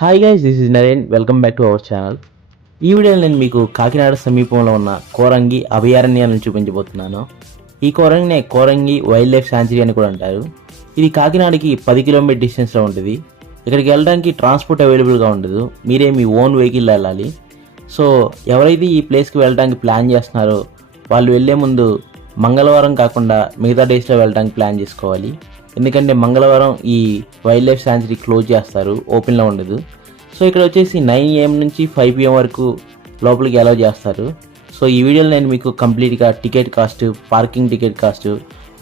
Hi guys, this is Naren. Welcome back to our channel. ఈ వీడియోలో నేను మీకు కాకినాడ సమీపంలో ఉన్న కోరంగి అభయారణ్యాలను చూపించబోతున్నాను. ఈ కోరంగినే కోరంగి వైల్డ్ లైఫ్ శాంచురీ అని కూడా అంటారు. ఇది కాకినాడకి 10 కిలోమీటర్ డిస్టెన్స్లో ఉంటుంది. ఇక్కడికి వెళ్ళడానికి ట్రాన్స్పోర్ట్ అవైలబుల్గా ఉండదు. మీరే మీ ఓన్ వెహికల్ వెళ్ళాలి. సో ఎవరైతే ఈ ప్లేస్కి వెళ్ళడానికి ప్లాన్ చేస్తున్నారో వాళ్ళు వెళ్ళే ముందు మంగళవారం కాకుండా మిగతా డేస్లో వెళ్ళడానికి ప్లాన్ చేసుకోవాలి. ఎందుకంటే మంగళవారం ఈ వైల్డ్ లైఫ్ శాంచురీ క్లోజ్ చేస్తారు, ఓపెన్లో ఉండదు. సో ఇక్కడ వచ్చేసి 9 AM నుంచి 5 PM వరకు లోపలికి అలౌ చేస్తారు. సో ఈ వీడియోలో నేను మీకు కంప్లీట్గా ticket cost, parking ticket cost,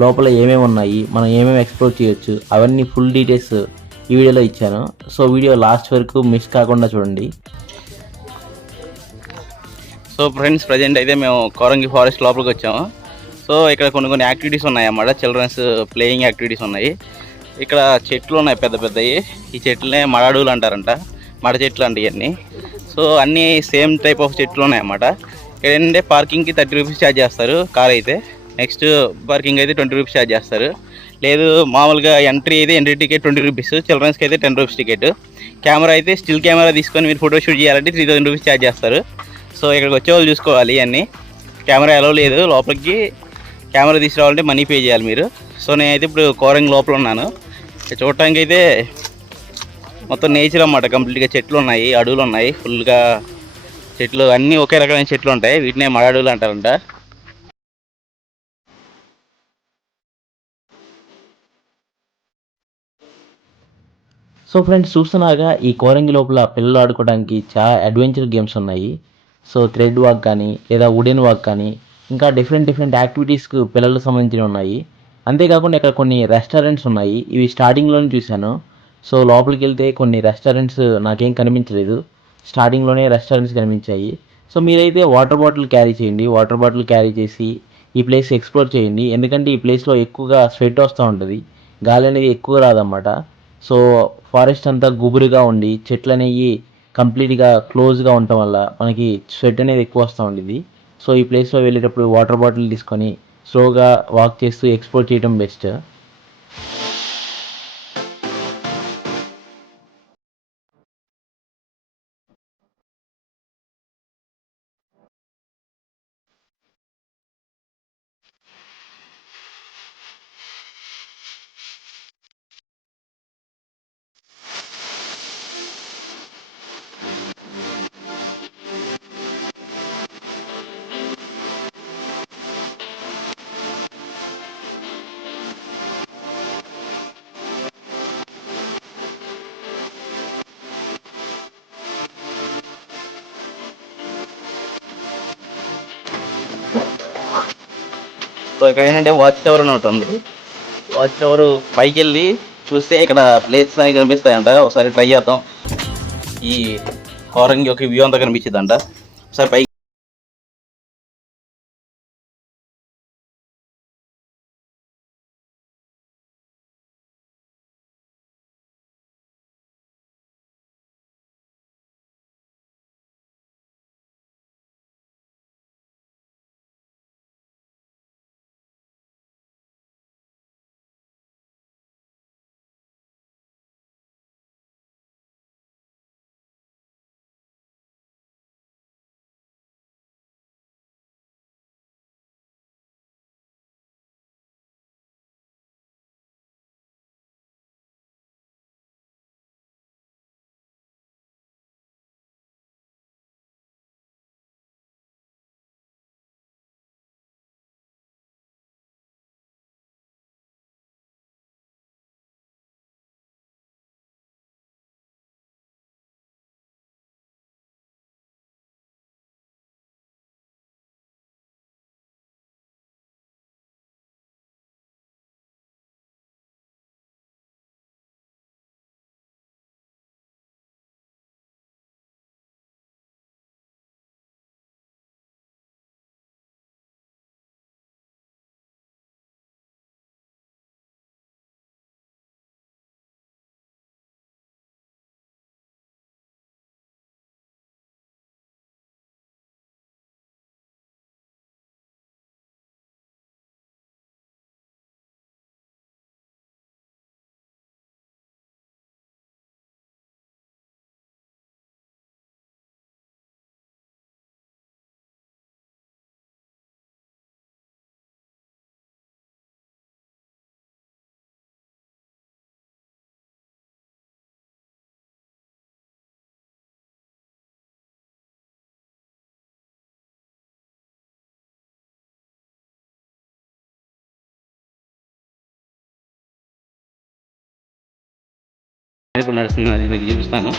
లోపల ఏమేమి ఉన్నాయి, మనం ఏమేమి ఎక్స్ప్లోర్ చేయొచ్చు, అవన్నీ ఫుల్ డీటెయిల్స్ ఈ వీడియోలో ఇచ్చాను. సో వీడియో లాస్ట్ వరకు మిస్ కాకుండా చూడండి. సో ఫ్రెండ్స్, ప్రజెంట్ అయితే మేము కోరంగి ఫారెస్ట్ లోపలికి వచ్చాము. సో ఇక్కడ కొన్ని యాక్టివిటీస్ ఉన్నాయి అన్నమాట. చిల్డ్రన్స్ ప్లేయింగ్ యాక్టివిటీస్ ఉన్నాయి. ఇక్కడ చెట్లు ఉన్నాయి పెద్ద పెద్దవి. ఈ చెట్లనే మడాడుగులు అంటారంట, మడ చెట్లు అంటే ఇవన్నీ. సో అన్నీ సేమ్ టైప్ ఆఫ్ చెట్లు ఉన్నాయన్నమాట. ఇక్కడ ఏంటంటే పార్కింగ్కి 30 రూపీస్ ఛార్జ్ చేస్తారు కార్ అయితే. నెక్స్ట్ పార్కింగ్ అయితే 20 రూపీస్ ఛార్జ్ చేస్తారు. లేదు మామూలుగా ఎంట్రీ అయితే ఎంట్రీ టికెట్ 20 రూపీస్, చిల్డ్రన్స్కి అయితే 10 రూపీస్ టికెట్. కెమెరా అయితే స్టిల్ కెమెరా తీసుకొని మీరు ఫోటో షూట్ చేయాలంటే 3000 రూపీస్ ఛార్జ్ చేస్తారు. సో ఇక్కడికి వచ్చే వాళ్ళు చూసుకోవాలి అన్నీ. కెమెరా అలౌ లేదు, లోపలికి కెమెరా తీసుకురావాలంటే మనీ పే చేయాలి మీరు. సో నేనైతే ఇప్పుడు కోరంగి లోపల ఉన్నాను. చూడటానికి అయితే మొత్తం నేచర్ అన్నమాట. కంప్లీట్గా చెట్లు ఉన్నాయి, అడవులు ఉన్నాయి, ఫుల్గా చెట్లు, అన్నీ ఒకే రకమైన చెట్లు ఉంటాయి. వీటినే మడ అడవులు అంటారంట. సో ఫ్రెండ్స్, చూస్తున్నారుగా ఈ కోరంగి లోపల పిల్లలు ఆడుకోవడానికి చాలా అడ్వెంచర్ గేమ్స్ ఉన్నాయి. సో థ్రెడ్ వాక్ కానీ లేదా వుడెన్ వాక్ కానీ ఇంకా డిఫరెంట్ యాక్టివిటీస్కి పిల్లలకు సంబంధించినవి ఉన్నాయి. అంతేకాకుండా ఇక్కడ కొన్ని రెస్టారెంట్స్ ఉన్నాయి. ఇవి స్టార్టింగ్లోనే చూశాను. సో లోపలికి వెళ్తే కొన్ని రెస్టారెంట్స్ నాకేం కనిపించలేదు, స్టార్టింగ్లోనే రెస్టారెంట్స్ కనిపించాయి. సో మీరైతే వాటర్ బాటిల్ క్యారీ చేయండి. వాటర్ బాటిల్ క్యారీ చేసి ఈ ప్లేస్ ఎక్స్ప్లోర్ చేయండి. ఎందుకంటే ఈ ప్లేస్లో ఎక్కువగా స్వెట్ వస్తూ ఉంటుంది, గాలి అనేది ఎక్కువ రాదన్నమాట. సో ఫారెస్ట్ అంతా గుబురుగా ఉండి చెట్లు అనేవి కంప్లీట్గా క్లోజ్గా ఉండటం వల్ల మనకి స్వెట్ అనేది ఎక్కువ వస్తూ ఉండేది. సో ఈ ప్లేస్లో వెళ్ళేటప్పుడు వాటర్ బాటిల్ తీసుకొని స్లోగా వాక్ చేస్తూ ఎక్స్ప్లోర్ చేయడం బెస్ట్. సో ఇక్కడ ఏంటంటే వాచ్ టవర్ అని ఒకటి ఉంది. వాచ్ టవర్ పైకి వెళ్ళి చూస్తే ఇక్కడ ప్లేస్ అనేవి కనిపిస్తాయంట. ఒకసారి ట్రై చేద్దాం. ఈ కోరంగి ఒక వ్యూ అంతా కనిపించిందంట. ఒకసారి పైకి ఇప్పుడు నడుస్తుంది, అది మీకు చూపిస్తాను.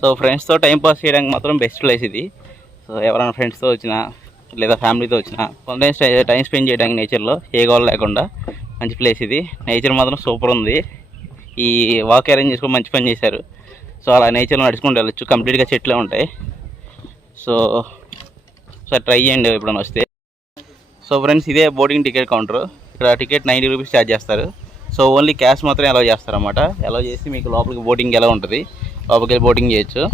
సో ఫ్రెండ్స్తో టైం పాస్ చేయడానికి మాత్రం బెస్ట్ ప్లేస్ ఇది. సో ఎవరైనా ఫ్రెండ్స్తో వచ్చినా లేదా ఫ్యామిలీతో వచ్చినా కొంత టైం స్పెండ్ చేయడానికి నేచర్లో ఏ గోల్ లేకుండా మంచి ప్లేస్ ఇది. నేచర్ మాత్రం సూపర్ ఉంది. ఈ వాక్ అరేంజ్ చేసుకొని మంచి పని చేశారు. సో అలా నేచర్లో నడుచుకుంటూ వెళ్ళొచ్చు, కంప్లీట్గా చెట్లే ఉంటాయి. సో ఒకసారి ట్రై చేయండి ఎప్పుడైనా వస్తే. సో ఫ్రెండ్స్, ఇదే బోటింగ్ టికెట్ కౌంటర్. ఇక్కడ టికెట్ 90 రూపీస్ ఛార్జ్ చేస్తారు. సో ఓన్లీ క్యాష్ మాత్రం అలౌ చేస్తారన్నమాట. అలౌ చేసి మీకు లోపలికి బోటింగ్ ఎలా ఉంటుంది, లోపలికి వెళ్ళి బోటింగ్ చేయొచ్చు.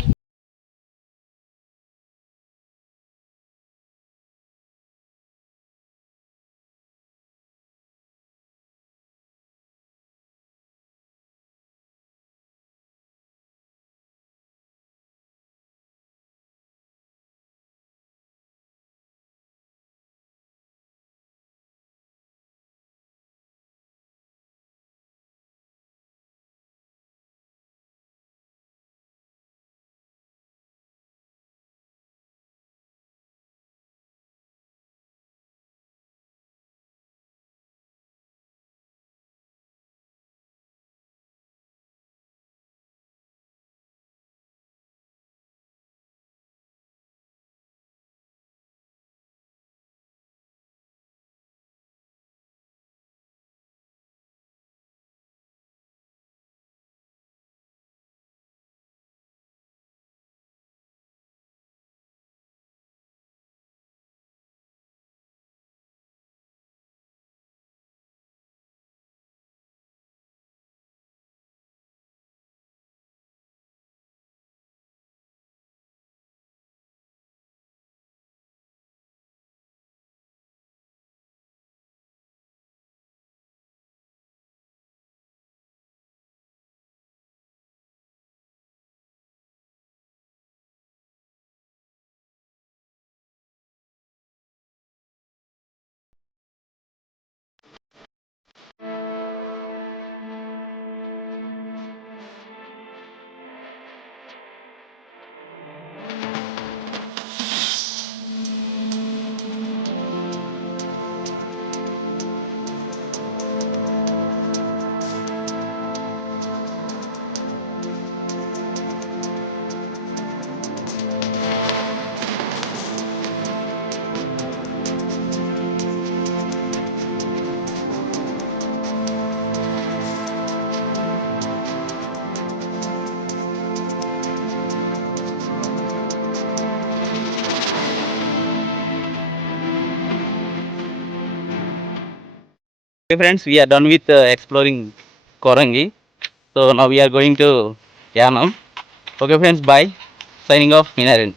Okay friends, we are done with exploring Korangi. So now we are going to Yanam. Okay friends, bye. Signing off, Minarin.